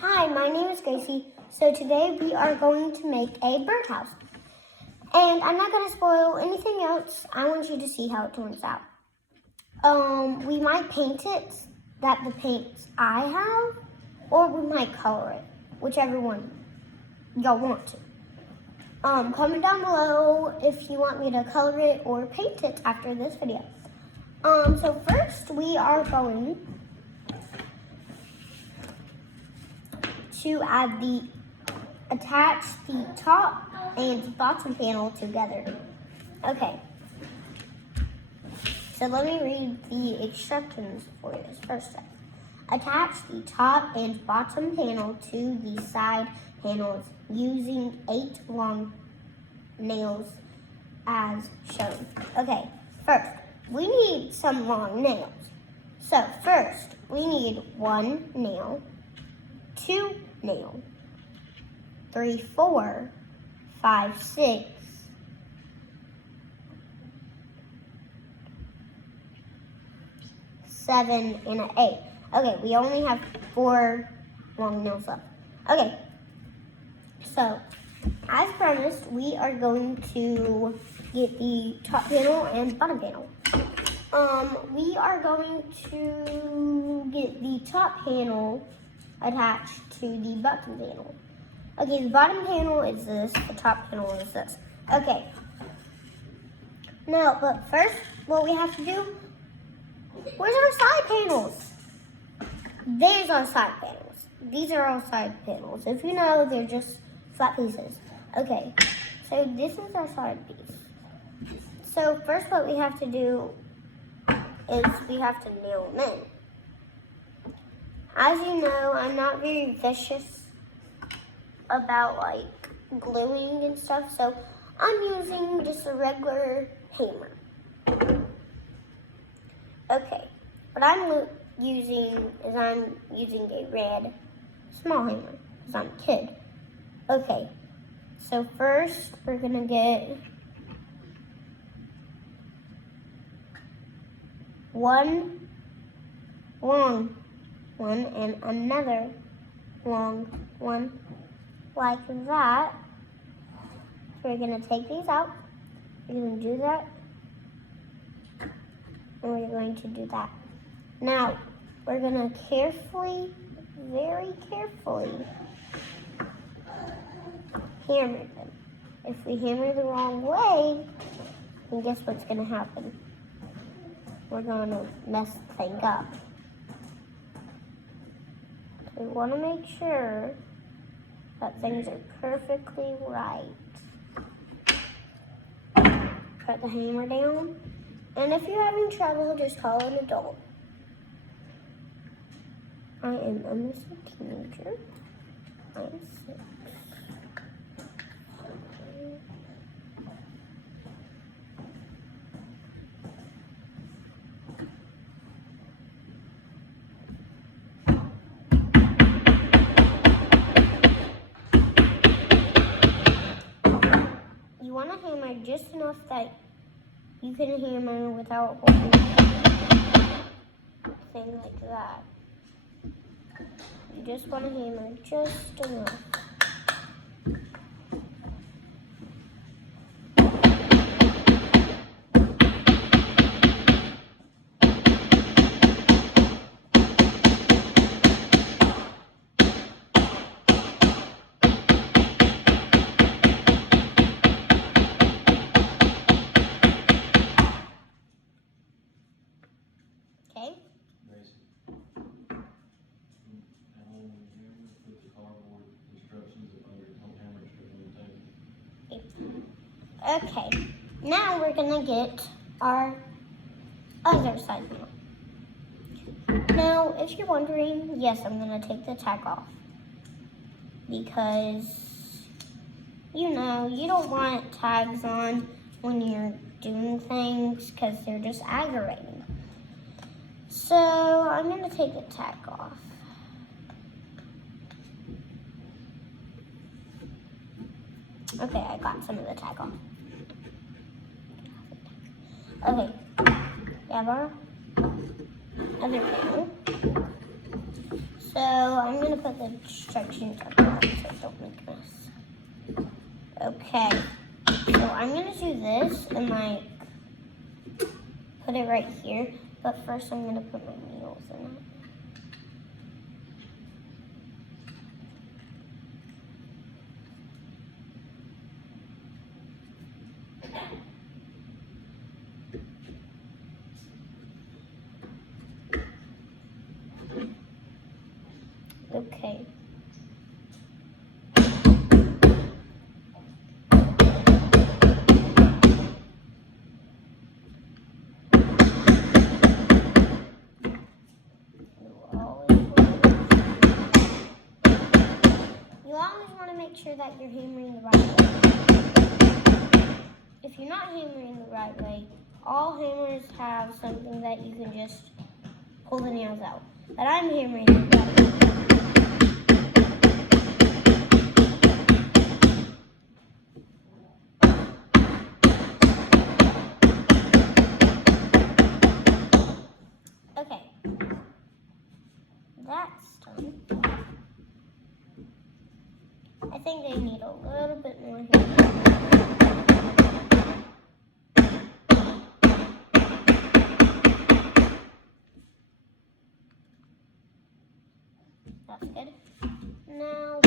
Hi, my name is Gracie. So today we are going to make a birdhouse. And I'm not going to spoil anything else. I want you to see how it turns out. We might paint it, that the paints I have, or we might color it, whichever one y'all want to. Comment down below if you want me to color it or paint it after this video. So first we are going to attach the top and bottom panel together. Okay. So let me read the instructions for this first step. Attach the top and bottom panel to the side panels using 8 long nails as shown. Okay, first, we need some long nails. So first, we need 1 nail, 2 nail, 3, 4, 5, 6, 7, and an 8. Okay, we only have 4 long nails left. Okay, so as promised, we are going to get the top panel and bottom panel. We are going to get the top panel attached to the bottom panel. Okay, the bottom panel is this, the top panel is this. Okay. Now, but first, what we have to do, where's our side panels? There's our side panels. These are our side panels. If you know, they're just flat pieces. Okay, so this is our side piece. So first what we have to do is we have to nail them in. As you know, I'm not very vicious about like gluing and stuff, so I'm using just a regular hammer. Okay, what I'm using is a red small hammer because I'm a kid. Okay, so first we're gonna get 1 long one and another long one like that. So we're gonna take these out. We're gonna do that. And we're going to do that. Now, we're gonna carefully, very carefully, hammer them. If we hammer the wrong way, then guess what's gonna happen? We're gonna mess the thing up. So we wanna make sure that things are perfectly right. Put the hammer down. And if you're having trouble, just call an adult. I am almost a teenager. I'm 6. You want to hammer just enough that you can hammer without holding thing like that. You just want to hammer just enough. Okay? Gracie, how long will you put the cardboard instructions on your hammer on the table? Okay. Now we're gonna get our other side panel. Now, if you're wondering, yes, I'm gonna take the tag off. Because, you know, you don't want tags on when you're doing things because they're just aggravating. So I'm gonna take the tag off. Okay, I got some of the tag off. Okay, we have our other panel. So I'm gonna put the instructions up so it don't make a mess. Okay. So I'm gonna do this and like put it right here. But first I'm gonna put my meals in it. Okay. You always want to make sure that you're hammering the right way. If you're not hammering the right way, all hammers have something that you can just pull the nails out. But I'm hammering the right way. Okay, that's done. I think they need a little bit more here. That's good. Now,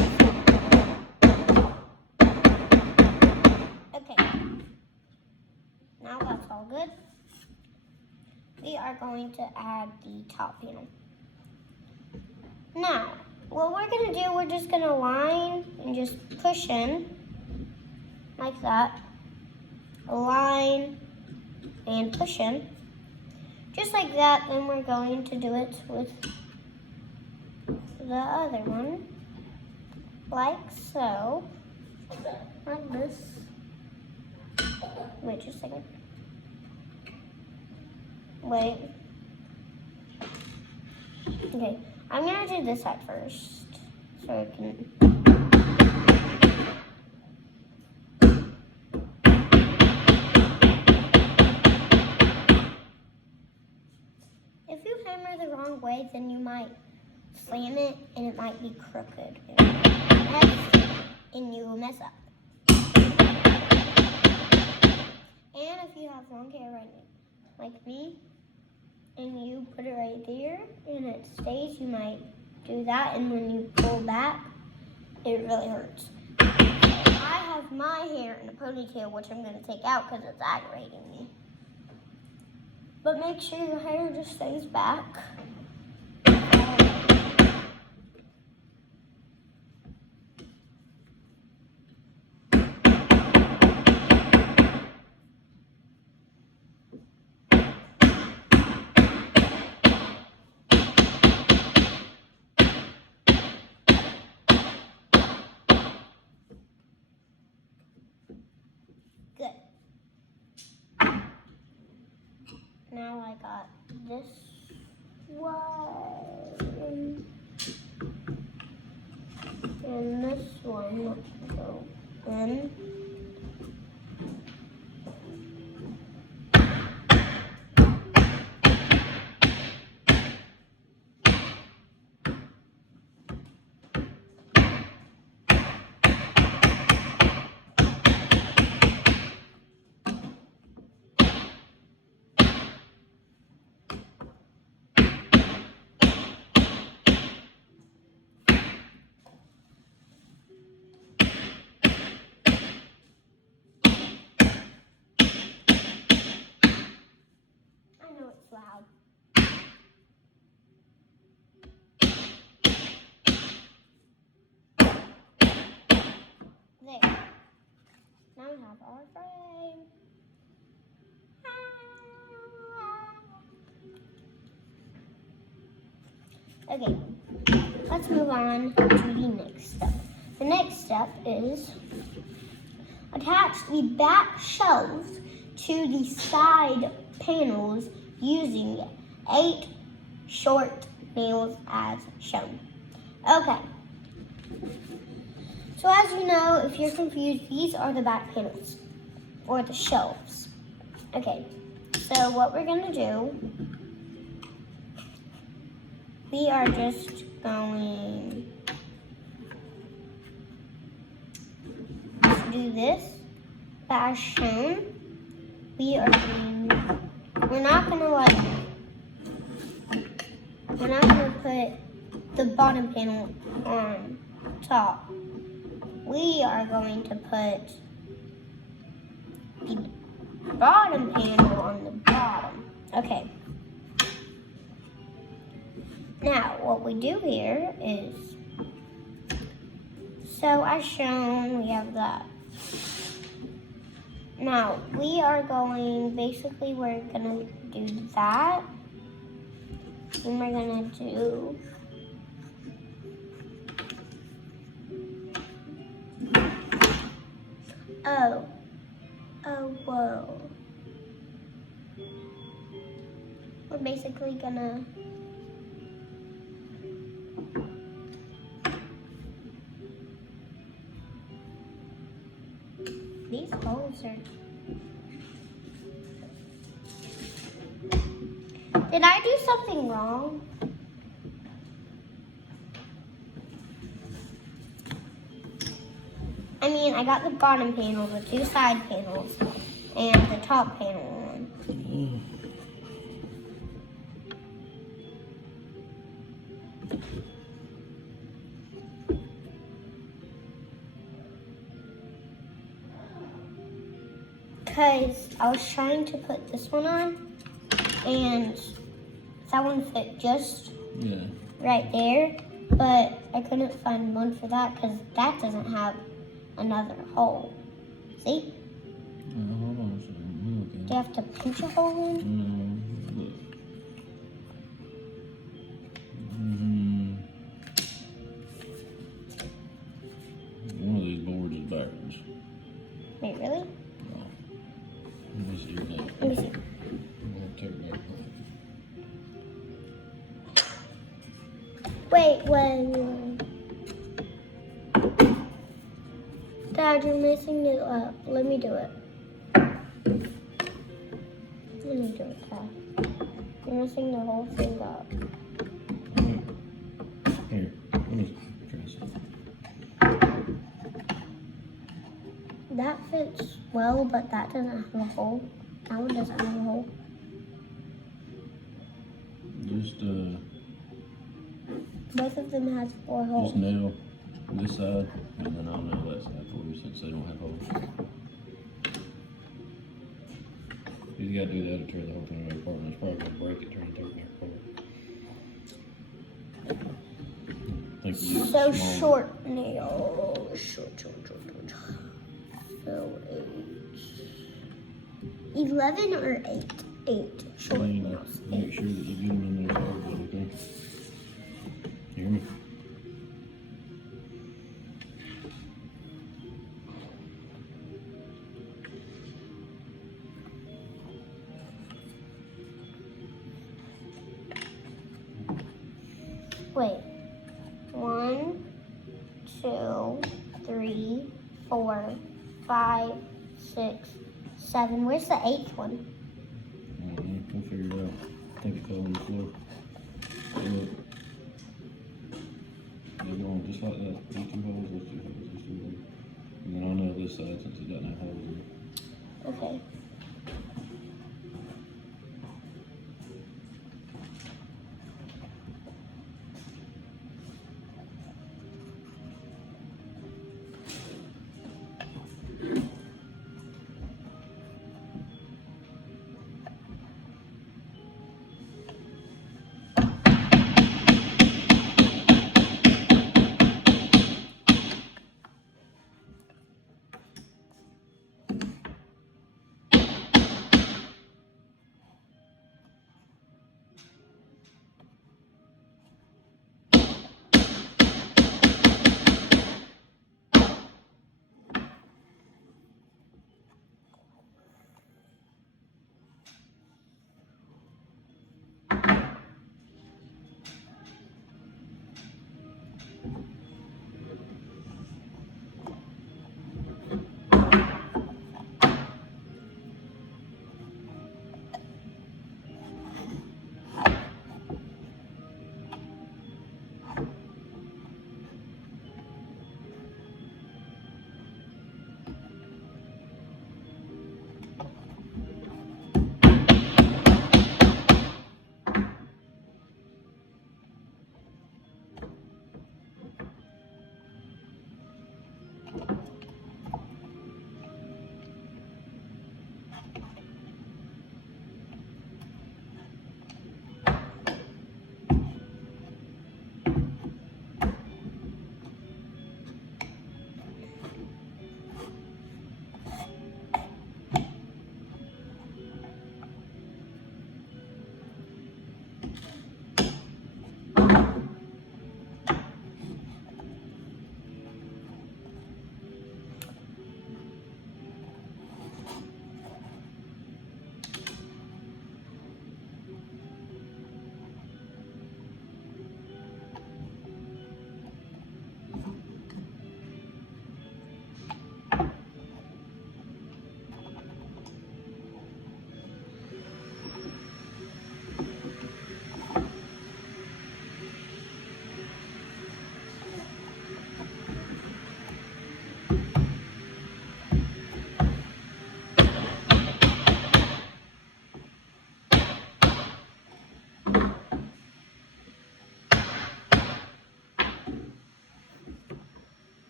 okay. Now that's all good. We are going to add the top panel. Now, what we're going to do, we're just going to line and just push in like that. Align and push in. Just like that, then we're going to do it with the other one. Like so. Like this. Wait just a second. Wait. Okay, I'm gonna do this side first, so I can. If you hammer the wrong way, then you might slam it and it might be crooked. And you will mess up. And if you have long hair right now, like me, and you put it right there and it stays, you might do that, and when you pull back, it really hurts. I have my hair in a ponytail, which I'm going to take out because it's aggravating me. But make sure your hair just stays back. Good. Now I got this one and this one go in. It's loud. There. Now we have our frame. Okay, let's move on to the next step. The next step is attach the back shelves to the side panels using 8 short nails as shown. Okay. So as you know, if you're confused, these are the back panels or the shelves. Okay. So what we're going to do, we are just going to do this. But as shown, we're not gonna put the bottom panel on top. We are going to put the bottom panel on the bottom. Okay. Now, what we do here is, so as shown, we have that. Now, we're gonna do that. And we're gonna do whoa. We're basically gonna these holes are. Did I do something wrong? I mean, I got the bottom panel, the two side panels, and the top panel on. Because I was trying to put this one on, and that one fit just right there, but I couldn't find one for that because that doesn't have another hole. See? Hold on a second. Do you have to punch a hole in? No, look. One of these boards is backwards. Wait, really? No. Let me see that. Let me see. I'm gonna take it back. Wait. Dad, you're messing it up. Let me do it. Dad. You're messing the whole thing up. Here, let me try this. That fits well, but that doesn't have a hole. That one doesn't have a hole. Just Both of them has 4 holes. just nail this side, and then I'll nail that side for you since they don't have holes. You gotta do that to tear the whole thing apart, and it's probably gonna break it trying to tear it apart. I think you use So a small short nail. Short. So 8. 11 or 8? 8 short one. nails. Make sure that you get them in there solid, okay? You hear me? Wait. 1, 2, 3, 4, 5, 6, 7. Where's the 8th one? We'll figure it out. I think it fell on the floor. Look. They're going just like that. These 2 holes, those 2 holes, those 2 holes. And then I'll nail this side since it doesn't have holes in it. Okay.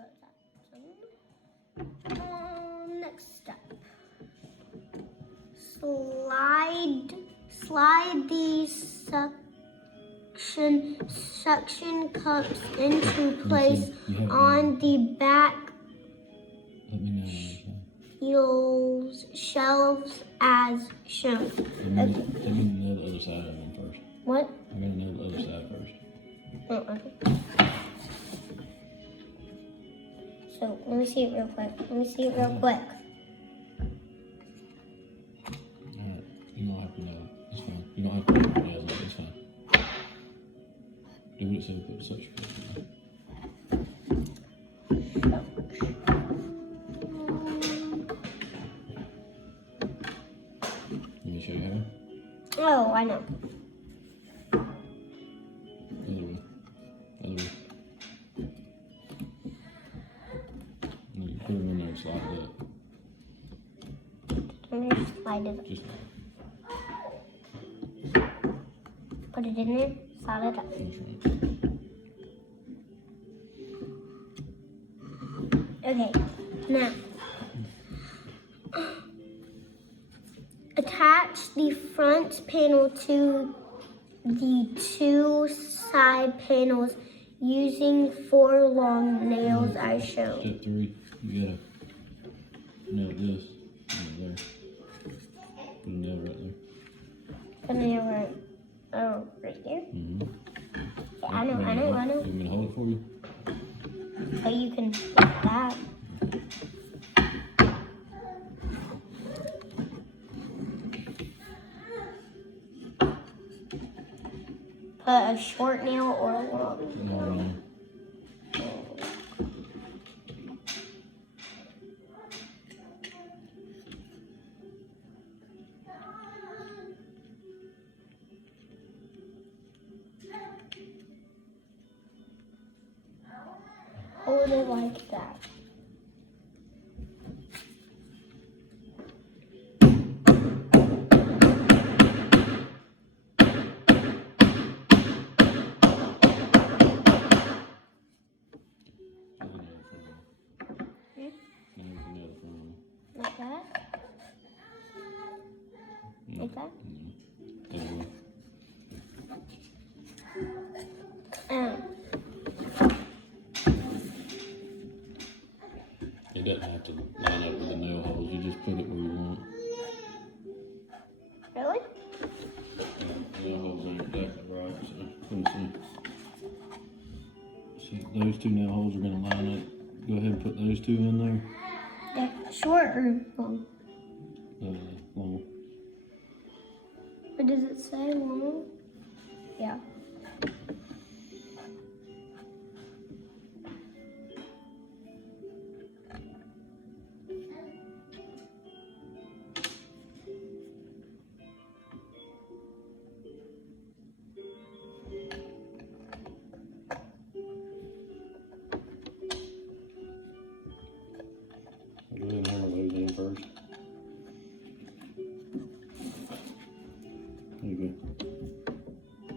that's done. Next step. Slide these suction cups into place on the back Let me know. shelves as shown. Let me know the other side of them first. What? I gotta know the other side first. Oh, okay. So let me see it real quick. Alright, you don't have to know. It's fine. You don't have to know what it is. It's fine. Do what it says, put such. Let me show you how. Oh, I know. Other way. No, you put them in there and slide it up. I'm gonna slide it up. Just Put it in there, slide it up. that's right. Okay, now attach the front panel to the two side panels using 4 long nails as shown. Step 3, you gotta nail this. Nail there. Put a nail right there. Put a nail right here. Mm-hmm. Yeah, I know. You want me to hold it for you? So you can put that. Put a short nail or a long nail. No. Hold it like that. Like that? Like that? It doesn't have to line up with the nail holes. You just put it where you want. Really? Nail holes ain't exactly right, so let me see. See, those 2 nail holes are gonna line up. Go ahead and put those 2 in there. They're short or long? Long. Or does it say long? Yeah. Go ahead and hammer those in first. There you go.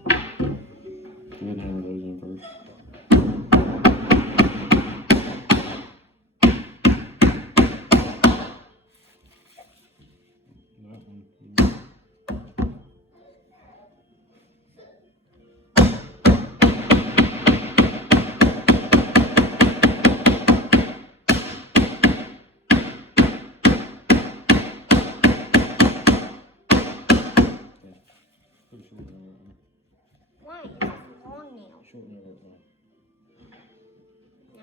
Go ahead and hammer those in first. That one. Put a short nail right there. Why? It's a long nail. Short nail right there.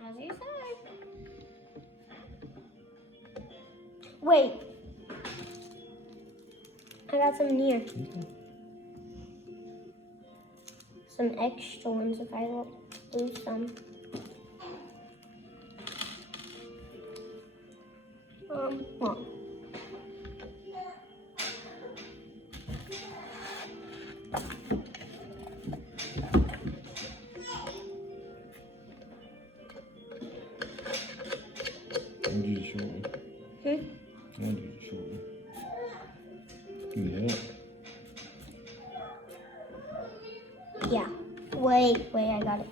As you say. Wait. I got some near. Okay. Some extra ones if I lose some. Long. I'll do the short one. I'll do the short one. Can you help? Yeah. Wait, I got it.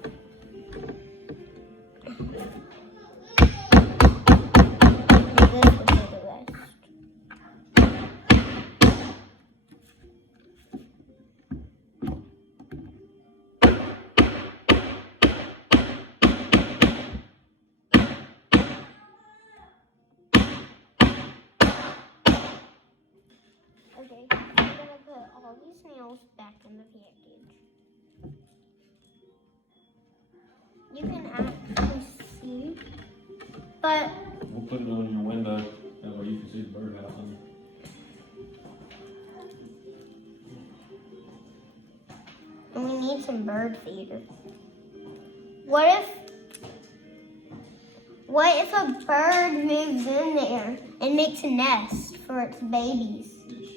all these nails back in the package. You can actually see, but We'll put it on your window. That way you can see the birdhouse. and we need some bird feeder. What if a bird moves in there and makes a nest for its babies? It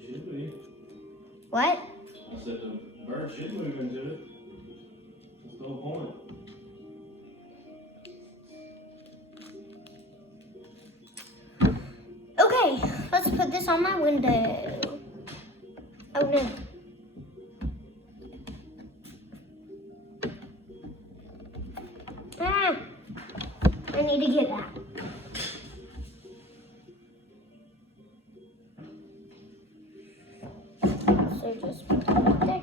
should be. What? I said the bird should move into it. That's the whole point. Okay, let's put this on my window. Oh no. Ah, I need to get that. So just put it there.